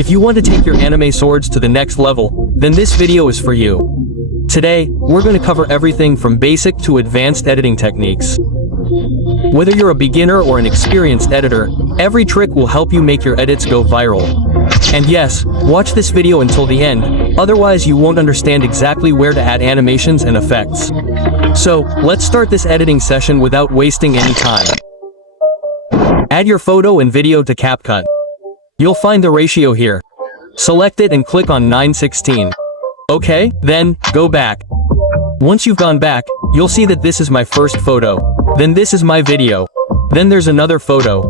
If you want to take your anime swords to the next level, then this video is for you. Today, we're going to cover everything from basic to advanced editing techniques. Whether you're a beginner or an experienced editor, every trick will help you make your edits go viral. And yes, watch this video until the end, otherwise you won't understand exactly where to add animations and effects. So, let's start this editing session without wasting any time. Add your photo and video to CapCut. You'll find the ratio here. Select it and click on 9:16. Okay, then, go back. Once you've gone back, you'll see that this is my first photo. Then this is my video. Then there's another photo.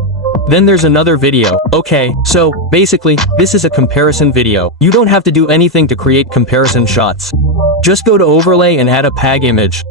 Then there's another video. Okay, so, basically, this is a comparison video. You don't have to do anything to create comparison shots. Just go to overlay and add a PAG image.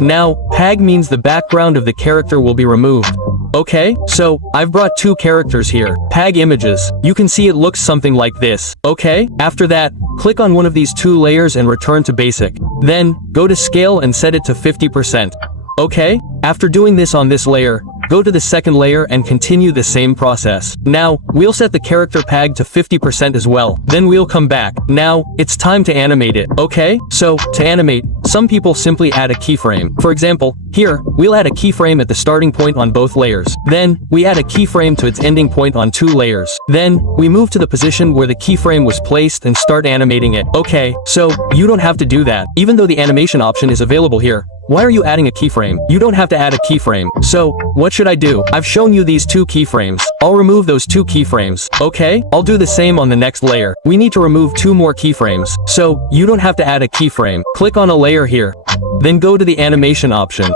Now, PAG means the background of the character will be removed. Okay, so, I've brought two characters here, PAG images. You can see it looks something like this. Okay, after that, click on one of these two layers and return to basic. Then, go to scale and set it to 50%. Okay, after doing this on this layer, go to the second layer and continue the same process. Now, we'll set the character PAG to 50% as well. Then we'll come back. Now, it's time to animate it. Okay, so, to animate, some people simply add a keyframe. For example, here, we'll add a keyframe at the starting point on both layers. Then, we add a keyframe to its ending point on two layers. Then, we move to the position where the keyframe was placed and start animating it. Okay, so, you don't have to do that. Even though the animation option is available here, why are you adding a keyframe? You don't have to add a keyframe. So, what should I do? I've shown you these two keyframes. I'll remove those two keyframes. Okay? I'll do the same on the next layer. We need to remove two more keyframes. So, you don't have to add a keyframe. Click on a layer here. Then go to the animation option.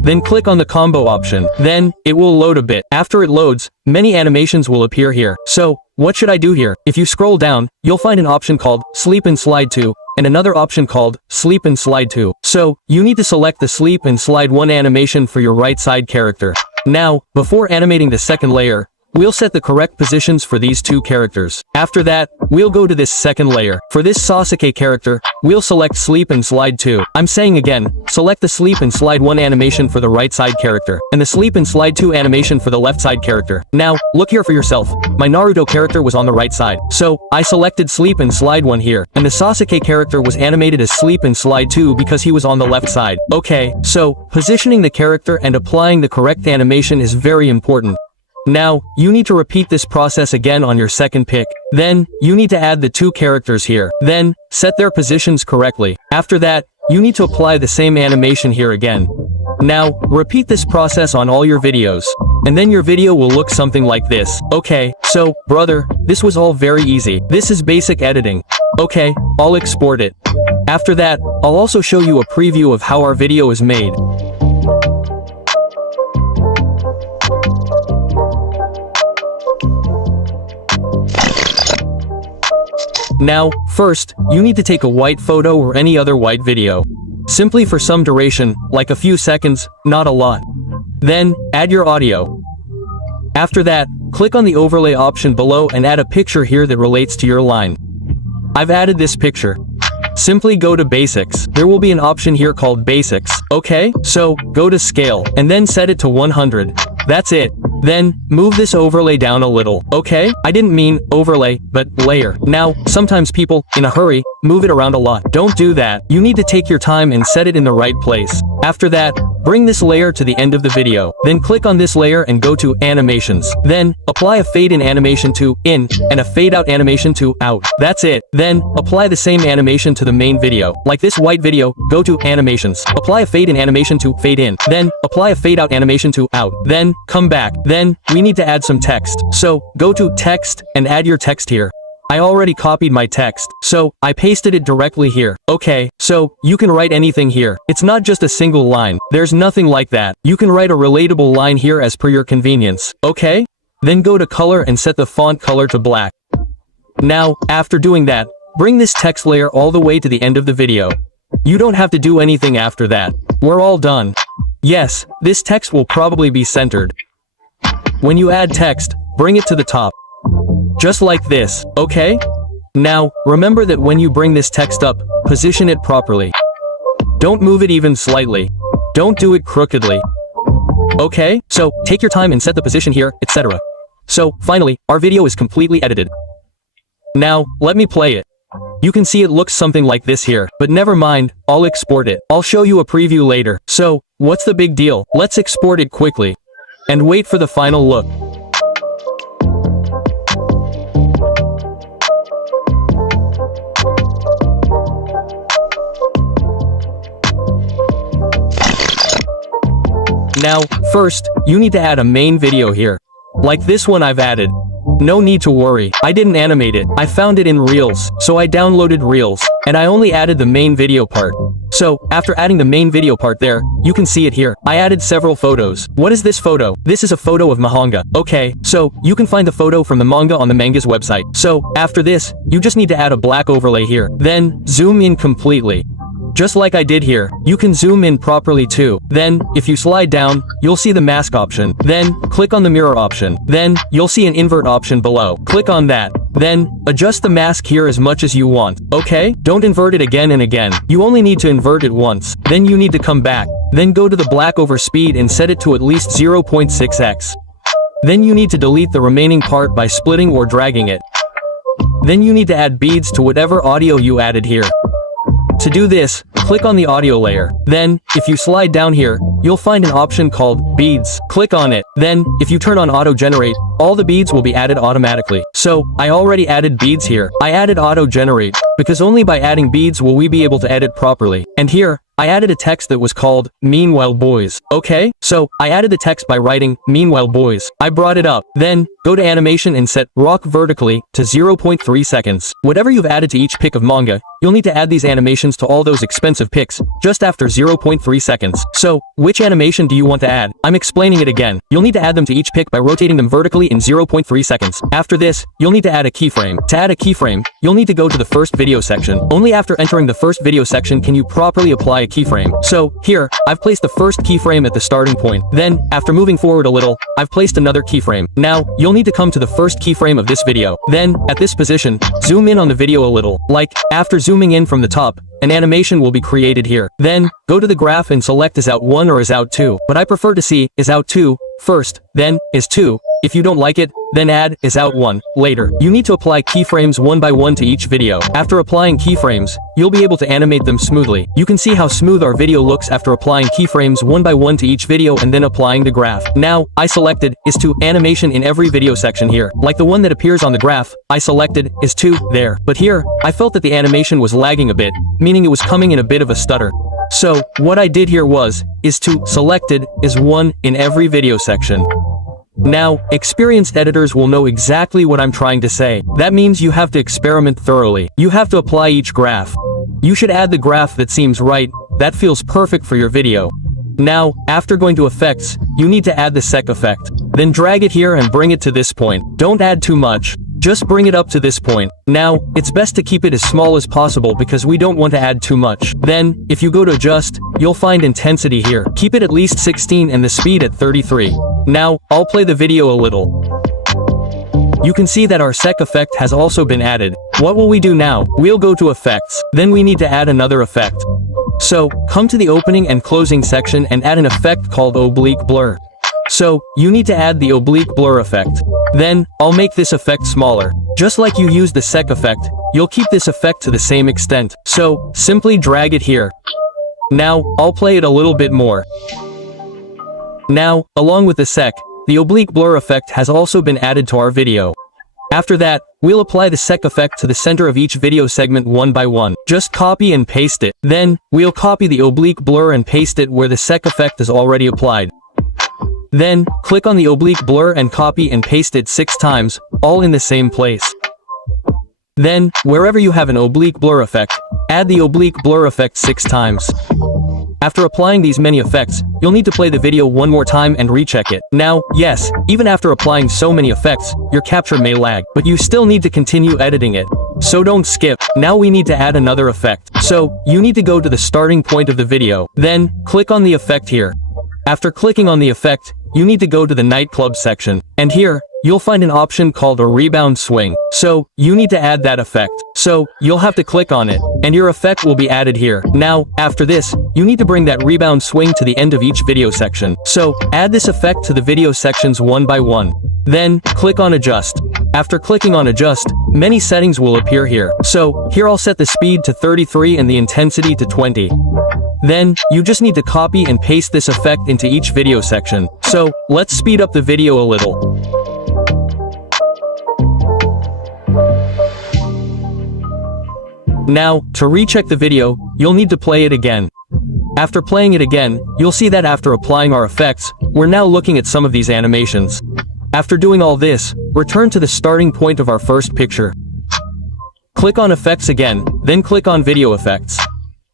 Then click on the combo option. Then, it will load a bit. After it loads, many animations will appear here. So, what should I do here? If you scroll down, you'll find an option called Sleep and Slide To, and another option called Sleep and Slide To. So, you need to select the Sleep and Slide 1 animation for your right side character. Now, before animating the second layer, we'll set the correct positions for these two characters. After that, we'll go to this second layer. For this Sasuke character, we'll select Sleep and Slide 2. I'm saying again, select the Sleep and Slide 1 animation for the right side character, and the Sleep and Slide 2 animation for the left side character. Now, look here for yourself. My Naruto character was on the right side, so, I selected Sleep and Slide 1 here, and the Sasuke character was animated as Sleep and Slide 2 because he was on the left side. Okay, so, positioning the character and applying the correct animation is very important. Now, you need to repeat this process again on your second pick. Then, you need to add the two characters here. Then, set their positions correctly. After that, you need to apply the same animation here again. Now, repeat this process on all your videos. And then your video will look something like this. Okay, so, brother, this was all very easy. This is basic editing. Okay, I'll export it. After that, I'll also show you a preview of how our video is made. Now, first, you need to take a white photo or any other white video. Simply for some duration, like a few seconds, not a lot. Then, add your audio. After that, click on the overlay option below and add a picture here that relates to your line. I've added this picture. Simply go to Basics. There will be an option here called Basics. Okay, so, go to Scale, and then set it to 100. That's it. Then, move this overlay down a little. Okay? I didn't mean overlay, but layer. Now, sometimes people, in a hurry, move it around a lot. Don't do that. You need to take your time and set it in the right place. After that, bring this layer to the end of the video. Then click on this layer and go to Animations. Then, apply a fade in animation to in, and a fade out animation to out. That's it. Then, apply the same animation to the main video. Like this white video, go to Animations. Apply a fade in animation to fade in. Then, apply a fade out animation to out. Then, come back. Then, we need to add some text. So, go to Text, and add your text here. I already copied my text, so, I pasted it directly here. Okay, so, you can write anything here. It's not just a single line. There's nothing like that. You can write a relatable line here as per your convenience. Okay? Then go to Color and set the font color to black. Now, after doing that, bring this text layer all the way to the end of the video. You don't have to do anything after that. We're all done. Yes, this text will probably be centered. When you add text, bring it to the top. Just like this, okay? Now, remember that when you bring this text up, position it properly. Don't move it even slightly. Don't do it crookedly. Okay? So, take your time and set the position here, etc. So, finally, our video is completely edited. Now, let me play it. You can see it looks something like this here, but never mind, I'll export it. I'll show you a preview later. So, what's the big deal? Let's export it quickly. And wait for the final look. Now, first, you need to add a main video here. Like this one I've added. No need to worry, I didn't animate it, I found it in Reels, so I downloaded Reels, and I only added the main video part. So, after adding the main video part there, you can see it here. I added several photos. What is this photo? This is a photo of Mahanga. Okay, so, you can find the photo from the manga on the manga's website. So, after this, you just need to add a black overlay here. Then, zoom in completely. Just like I did here, you can zoom in properly too. Then, if you slide down, you'll see the mask option. Then, click on the mirror option. Then, you'll see an invert option below. Click on that. Then, adjust the mask here as much as you want. Okay? Don't invert it again and again. You only need to invert it once. Then you need to come back. Then go to the black over speed and set it to at least 0.6x. Then you need to delete the remaining part by splitting or dragging it. Then you need to add beads to whatever audio you added here. To do this, click on the audio layer. Then, if you slide down here, you'll find an option called Beads. Click on it. Then, if you turn on Auto Generate, all the beads will be added automatically. So, I already added beads here. I added Auto Generate, because only by adding beads will we be able to edit properly. And here, I added a text that was called, Meanwhile Boys. Okay? So, I added the text by writing, Meanwhile Boys. I brought it up. Then, go to animation and set rock vertically to 0.3 seconds. Whatever you've added to each pic of manga, you'll need to add these animations to all those expensive pics, just after 0.3 seconds. So, which animation do you want to add? I'm explaining it again. You'll need to add them to each pic by rotating them vertically in 0.3 seconds. After this, you'll need to add a keyframe. To add a keyframe, you'll need to go to the first video section. Only after entering the first video section can you properly apply a keyframe. So, here, I've placed the first keyframe at the starting point. Then, after moving forward a little, I've placed another keyframe. Now, you'll need to come to the first keyframe of this video. Then, at this position, zoom in on the video a little. Like, after zooming in from the top, an animation will be created here. Then, go to the graph and select is out 1 or is out 2. But I prefer to see is out 2 first, then is 2. If you don't like it, then add is out 1 later. You need to apply keyframes one by one to each video. After applying keyframes, you'll be able to animate them smoothly. You can see how smooth our video looks after applying keyframes one by one to each video and then applying the graph. Now, I selected is to animation in every video section here. Like the one that appears on the graph, I selected is to there. But here, I felt that the animation was lagging a bit, meaning it was coming in a bit of a stutter. So, what I did here was, is to selected is 1 in every video section. Now, experienced editors will know exactly what I'm trying to say. That means you have to experiment thoroughly. You have to apply each graph. You should add the graph that seems right, that feels perfect for your video. Now, after going to effects, you need to add the sec effect. Then drag it here and bring it to this point. Don't add too much. Just bring it up to this point. Now, it's best to keep it as small as possible because we don't want to add too much. Then, if you go to adjust, you'll find intensity here. Keep it at least 16 and the speed at 33. Now, I'll play the video a little. You can see that our sec effect has also been added. What will we do now? We'll go to effects. Then we need to add another effect. So, come to the opening and closing section and add an effect called oblique blur. So, you need to add the oblique blur effect. Then, I'll make this effect smaller. Just like you use the sec effect, you'll keep this effect to the same extent. So, simply drag it here. Now, I'll play it a little bit more. Now, along with the sec, the oblique blur effect has also been added to our video. After that, we'll apply the sec effect to the center of each video segment one by one. Just copy and paste it. Then, we'll copy the oblique blur and paste it where the sec effect is already applied. Then, click on the oblique blur and copy and paste it 6 times, all in the same place. Then, wherever you have an oblique blur effect, add the oblique blur effect 6 times. After applying these many effects, you'll need to play the video one more time and recheck it. Now, yes, even after applying so many effects, your capture may lag, but you still need to continue editing it. So don't skip. Now we need to add another effect. So, you need to go to the starting point of the video. Then, click on the effect here. After clicking on the effect, you need to go to the nightclub section. And here, you'll find an option called a rebound swing. So, you need to add that effect. So, you'll have to click on it, and your effect will be added here. Now, after this, you need to bring that rebound swing to the end of each video section. So, add this effect to the video sections one by one. Then, click on Adjust. After clicking on Adjust, many settings will appear here. So, here I'll set the speed to 33 and the intensity to 20. Then, you just need to copy and paste this effect into each video section. So, let's speed up the video a little. Now, to recheck the video, you'll need to play it again. After playing it again, you'll see that after applying our effects, we're now looking at some of these animations. After doing all this, return to the starting point of our first picture. Click on Effects again, then click on Video Effects.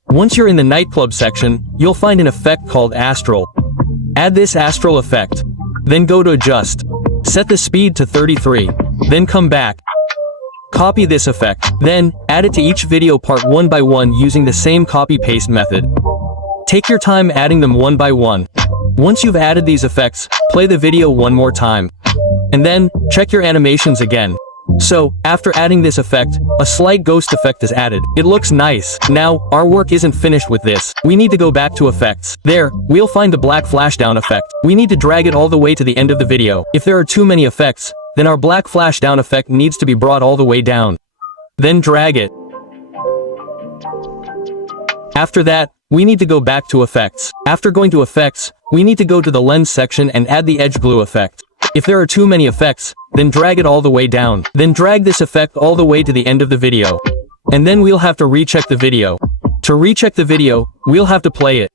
Once you're in the nightclub section, you'll find an effect called Astral. Add this Astral effect. Then go to Adjust. Set the speed to 33. Then come back. Copy this effect. Then, add it to each video part one by one using the same copy-paste method. Take your time adding them one by one. Once you've added these effects, play the video one more time. And then, check your animations again. So, after adding this effect, a slight ghost effect is added. It looks nice. Now, our work isn't finished with this. We need to go back to effects. There, we'll find the black flashdown effect. We need to drag it all the way to the end of the video. If there are too many effects, then our black flashdown effect needs to be brought all the way down. Then drag it. After that, we need to go back to effects. After going to effects, we need to go to the lens section and add the edge glue effect. If there are too many effects, then drag it all the way down. Then drag this effect all the way to the end of the video. And then we'll have to recheck the video. To recheck the video, we'll have to play it.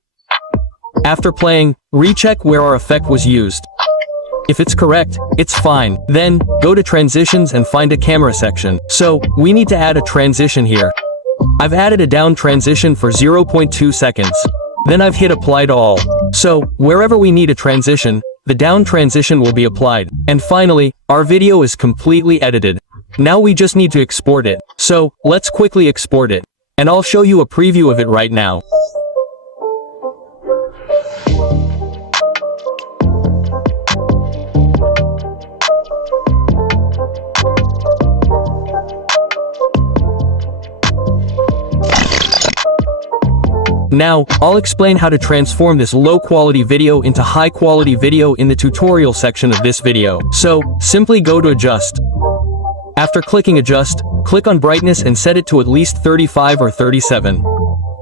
After playing, recheck where our effect was used. If it's correct, it's fine. Then, go to Transitions and find a camera section. So, we need to add a transition here. I've added a down transition for 0.2 seconds. Then I've hit Apply to All. So, wherever we need a transition, the down transition will be applied. And finally, our video is completely edited. Now we just need to export it. So, let's quickly export it. And I'll show you a preview of it right now. Now, I'll explain how to transform this low-quality video into high-quality video in the tutorial section of this video. So, simply go to Adjust. After clicking Adjust, click on Brightness and set it to at least 35 or 37.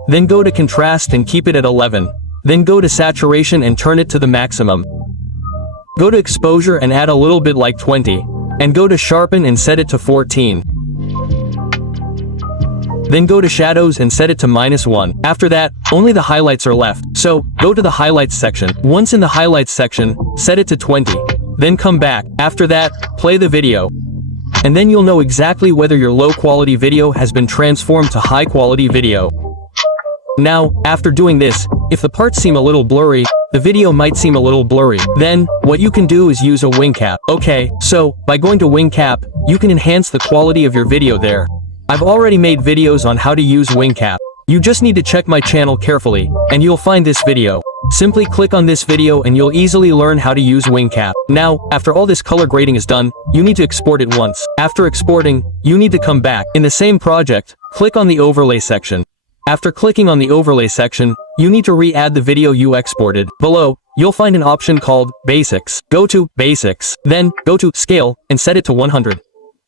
Then go to Contrast and keep it at 11. Then go to Saturation and turn it to the maximum. Go to Exposure and add a little bit like 20. And go to Sharpen and set it to 14. Then go to Shadows and set it to -1. After that, only the highlights are left. So, go to the Highlights section. Once in the Highlights section, set it to 20. Then come back. After that, play the video. And then you'll know exactly whether your low-quality video has been transformed to high-quality video. Now, after doing this, if the parts seem a little blurry, the video might seem a little blurry. Then, what you can do is use a wing cap. Okay, so, by going to wing cap, you can enhance the quality of your video there. I've already made videos on how to use wing cap. You just need to check my channel carefully, and you'll find this video. Simply click on this video and you'll easily learn how to use wing cap. Now, after all this color grading is done, you need to export it once. After exporting, you need to come back. In the same project, click on the overlay section. After clicking on the overlay section, you need to re-add the video you exported. Below, you'll find an option called Basics. Go to Basics, then go to Scale and set it to 100.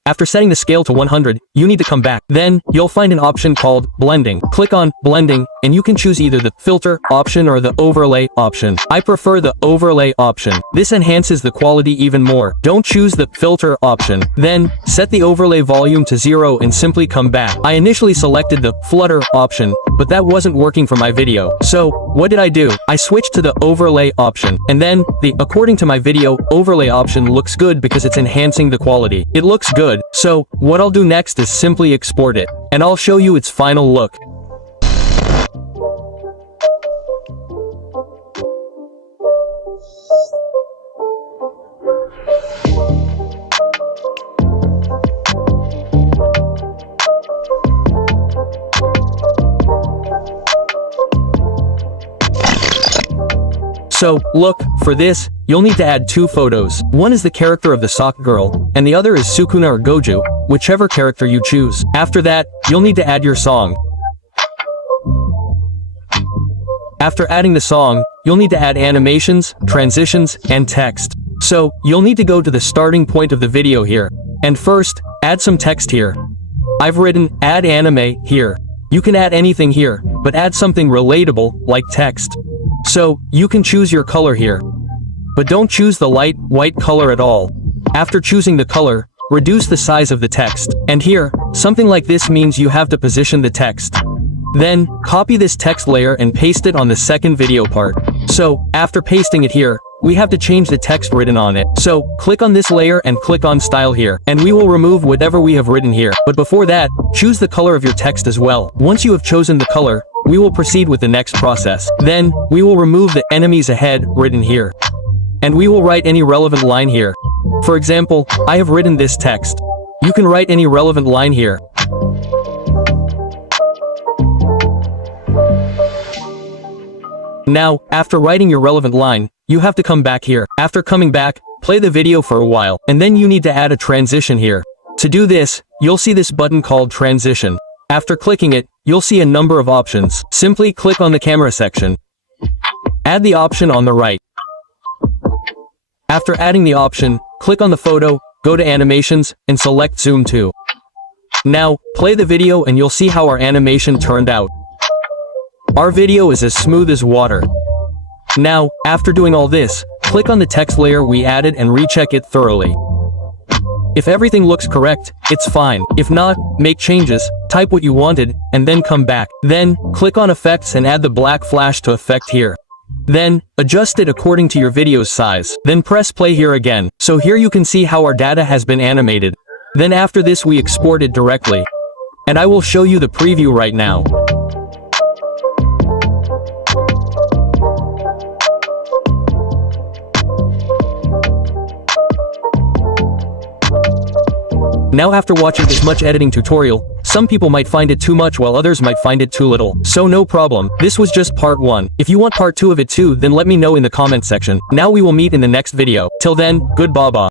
After setting the scale to 100, you need to come back. Then, you'll find an option called Blending. Click on Blending, and you can choose either the Filter option or the Overlay option. I prefer the Overlay option. This enhances the quality even more. Don't choose the Filter option. Then, set the overlay volume to 0 and simply come back. I initially selected the Flutter option, but that wasn't working for my video. So, what did I do? I switched to the Overlay option. And then, according to my video, Overlay option looks good because it's enhancing the quality. It looks good. So, what I'll do next is simply export it. And I'll show you its final look. So, look, for this, you'll need to add 2 photos. One is the character of the sock girl, and the other is Sukuna or Goju, whichever character you choose. After that, you'll need to add your song. After adding the song, you'll need to add animations, transitions, and text. So, you'll need to go to the starting point of the video here. And first, add some text here. I've written, add anime, here. You can add anything here, but add something relatable, like text. So, you can choose your color here. But don't choose the light, white color at all. After choosing the color, reduce the size of the text. And here, something like this means you have to position the text. Then, copy this text layer and paste it on the second video part. So, after pasting it here, we have to change the text written on it. So, click on this layer and click on Style here, and we will remove whatever we have written here. But before that, choose the color of your text as well. Once you have chosen the color, we will proceed with the next process. Then, we will remove the enemies ahead written here. And we will write any relevant line here. For example, I have written this text. You can write any relevant line here. Now, after writing your relevant line, you have to come back here. After coming back, play the video for a while, and then you need to add a transition here. To do this, you'll see this button called Transition. After clicking it, you'll see a number of options. Simply click on the camera section. Add the option on the right. After adding the option, click on the photo, go to Animations, and select Zoom to. Now, play the video and you'll see how our animation turned out. Our video is as smooth as water. Now, after doing all this, click on the text layer we added and recheck it thoroughly. If everything looks correct, it's fine. If not, make changes, type what you wanted, and then come back. Then, click on Effects and add the black flash to effect here. Then, adjust it according to your video's size. Then press play here again. So here you can see how our data has been animated. Then after this we export it directly. And I will show you the preview right now. Now after watching this much editing tutorial, some people might find it too much while others might find it too little. So no problem, this was just part 1. If you want part 2 of it too, then let me know in the comment section. Now we will meet in the next video. Till then, goodbye.